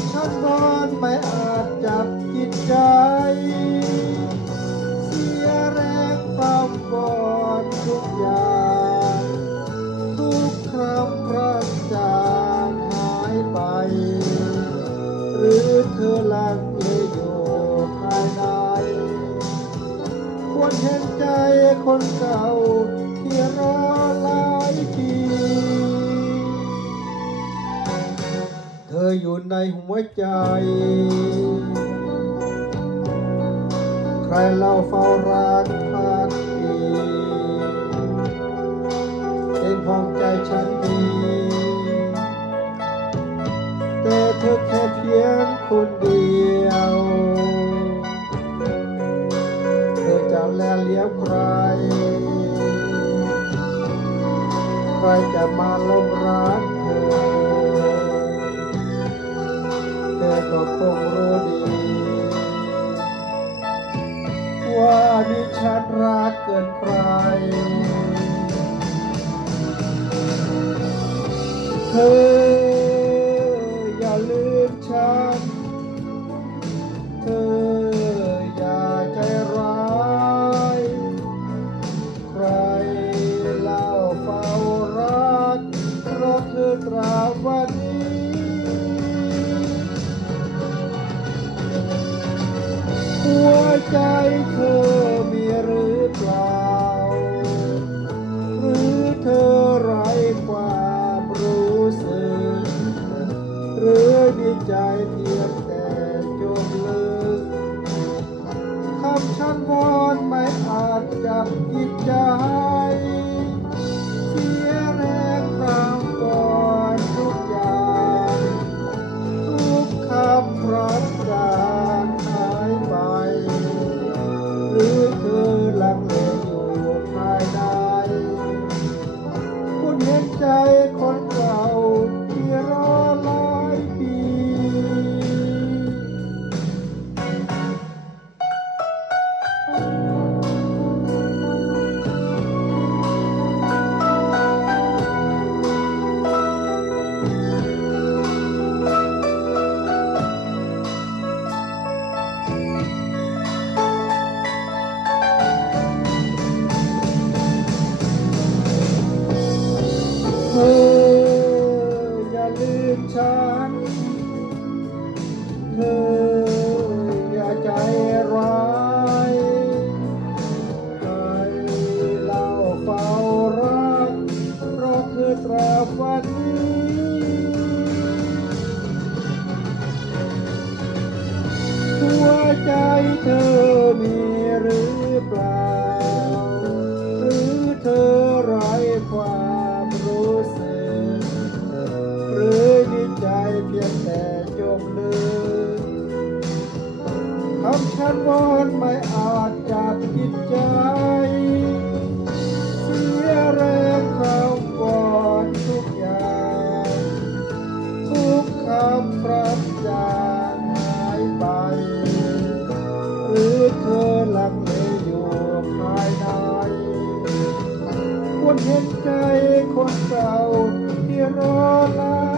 ำชั้นวอนไม่อาจจับจิตใจ เสียแรงความบอนทุกอย่างทุกคำพระจางหายไป หรือเธอลังเลอยู่ภายใน ควรเห็นใจคนเก่าที่รอหลายปี เธออยู่ในหัวใจ ใครเล่าเฝ้ารักพักดีเป็นห้องใจฉันดี แต่เธอแค่เพียงคนเดียว เธอจะแลเลี้ยวใคร ใครจะมาลงรักเธอ ก็คงรู้ดี ว่าดิฉันรักเกินใคร เธอ เธอมีหรือเปล่า หรือเธอไร้ความรู้สึก หรือดีใจเพียงแต่จมลึกคำฉันวอนไม่อาจจับจิตใจ ใจเธอมีหรือเปล่า หรือเธอไร้ความรู้สึก หรือมีใจเพียงแต่จบลืมคำฉันวอนไม่อาจจับจิตใจังเลอยู่ภายในควรเห็นใจคนเก่าที่รอรา